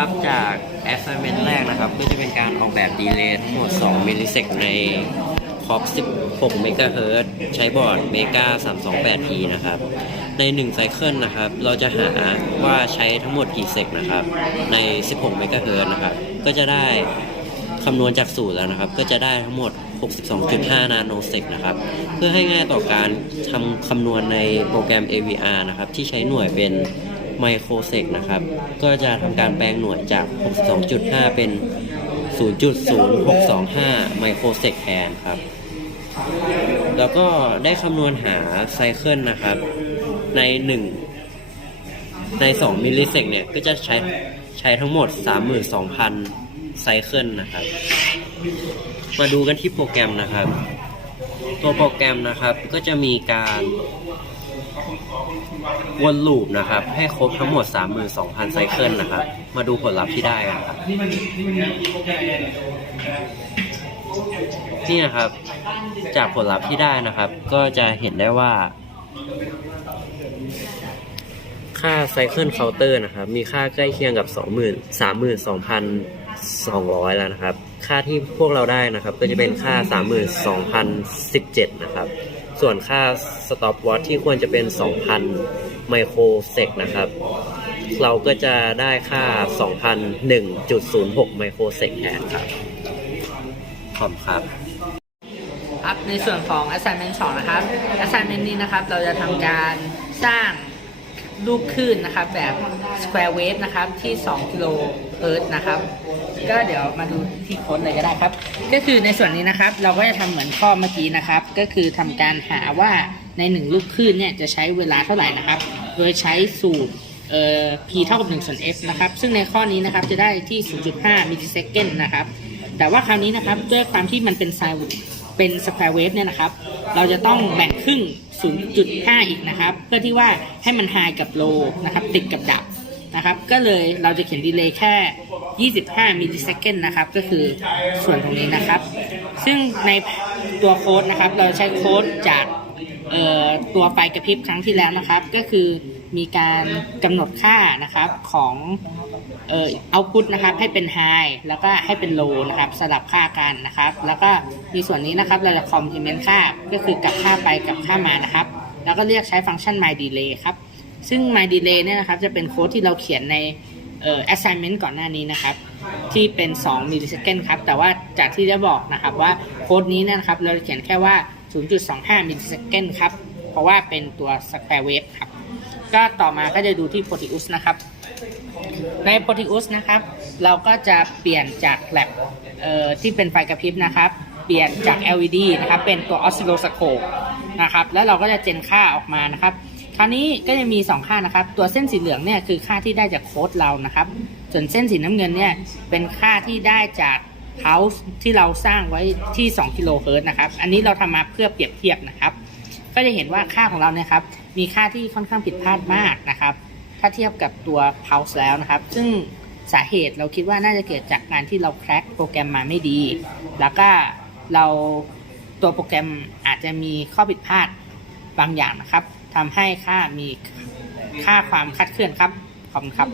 ครับจาก assignment แรกนะครับ ก็จะเป็นการออกแบบดีเลย์ทั้งหมด 2 มิลลิเซกในคอป16 เมกะเฮิรตซ์ใช้บอร์ด Mega 328E นะครับ ใน 1 ไซเคิลนะครับ เราจะหาว่าใช้ทั้งหมดกี่เซกนะครับ ใน 16 เมกะเฮิรตซ์นะครับ ก็จะได้คำนวณจากสูตรแล้วนะครับ ก็จะได้ทั้งหมด 62.5 นาโนเซกนะครับ เพื่อให้ง่ายต่อการทำคำนวณในโปรแกรม AVR นะครับ ที่ใช้หน่วยเป็น ไมโครเซกนะครับ ก็จะทำการแปลงหน่วยจาก 62.5 เป็น 0.0625 ไมโครเซกแทนครับ แล้วก็ได้คำนวณหาไซเคิลนะครับ ใน 1 ใน 2 มิลลิเซกเนี่ย ก็จะใช้ใช้ทั้งหมด 32,000 ไซเคิลนะครับ มาดูกันที่โปรแกรมนะครับ ตัวโปรแกรมนะครับก็จะมีการ วนลูปนะครับ ให้ครบทั้งหมด 32,000 ไซเคิลนะครับ มาดูผลลัพธ์ที่ได้กันครับนี่นะครับ จากผลลัพธ์ที่ได้นะครับ ก็จะเห็นได้ว่า ค่าไซเคิลเคาน์เตอร์นะครับ มีค่าใกล้เคียงกับ 20,000 32,200 แล้วนะครับ ค่าที่พวกเราได้นะครับ ก็จะเป็นค่า 32,017 นะครับ ส่วนค่า stop watch ที่ควรจะเป็น 2,000 ไมโครเซกนะครับ เราก็จะได้ค่า 2,001.06 ไมโครเซกแทนครับ ขอบคุณครับครับในส่วนของ assignment 2 นะครับ assignment นี้นะครับ เราจะทำการสร้าง รูปคลื่นนะครับ แบบ square wave นะครับ ที่ 2 กิโลเฮิรตซ์นะครับ ก็เดี๋ยวมาดูที่โค้ดเลยก็ได้ครับ ก็คือในส่วนนี้นะครับ เราก็จะทำเหมือนข้อเมื่อกี้นะครับ ก็คือทำการหาว่าในหนึ่งลูกคลื่นเนี่ยจะใช้เวลาเท่าไหร่นะครับ โดยใช้สูตรเอ่อ p เท่ากับ1ส่วน f นะครับ ซึ่งในข้อนี้นะครับจะได้ที่ 0.5มิลลิเซคันนะครับ แต่ว่าคราวนี้นะครับด้วยความที่มันเป็นไซเป็นสแควร์เวฟเนี่ยนะครับ เราจะต้องแบ่งครึ่ง 0.5 อีกนะครับ เพื่อที่ว่าให้มันไฮกับโลนะครับ ติดกับดับนะครับ ก็เลยเราจะเขียนดีเลย์แค่ 25มิลลิเซคันนะครับ ก็คือส่วนตรงนี้นะครับ ซึ่งในตัวโค้ดนะครับ เราใช้โค้ดจากตัวไฟกระพริบครั้งที่แล้วนะครับ ก็คือมีการกำหนดค่านะครับของ เอ่อเอาพุทนะครับให้เป็นไฮแล้วก็ให้เป็นโลนะครับสลับค่ากันนะครับ แล้วก็มีส่วนนี้นะครับเราจะคอมพลีเมนต์ค่าก็คือกลับค่าไปกลับค่ามานะครับ แล้วก็เรียกใช้ฟังก์ชัน my delay ครับ ซึ่ง my delay เนี่ยนะครับจะเป็นโค้ดที่เราเขียนในเอ่อ assignment ก่อนหน้านี้นะครับ ที่เป็น 2มิลลิเซคันครับ แต่ว่าจากที่ได้บอกนะครับว่าโค้ดนี้นะครับเราจะเขียนแค่ว่า 0.25มิลลิเซคันครับ เพราะว่าเป็นตัว square wave ครับ ก็ต่อมาก็จะดูที่ Proteus นะครับ ใน Proteus นะครับ เราก็จะเปลี่ยนจากแลบเอ่อที่เป็นไฟกระพริบนะครับ เปลี่ยนจาก LED นะครับ เป็นตัว oscilloscope นะครับ แล้วเราก็จะเจนค่าออกมานะครับ คราวนี้ก็จะมี 2 ค่านะครับ ตัวเส้นสีเหลืองเนี่ยคือค่าที่ได้จากโค้ดเรานะครับ ส่วนเส้นสีน้ำเงินเนี่ยเป็นค่าที่ได้จาก house ที่เราสร้างไว้ที่ 2 กิโลเฮิร์ตนะครับ อันนี้เราทำมาเพื่อเปรียบเทียบนะครับ ก็จะเห็นว่าค่าของเราเนี่ยครับ มีค่าที่ค่อนข้างผิดพลาดมากนะครับ ถ้าเทียบกับตัว pulse แล้วนะครับ ซึ่งสาเหตุเราคิดว่าน่าจะเกิดจากการที่เราแคร็กโปรแกรมมาไม่ดี แล้วก็เราตัวโปรแกรมอาจจะมีข้อผิดพลาดบางอย่างนะครับทำให้ค่ามีค่าความคลาดเคลื่อนครับ ขอบคุณครับ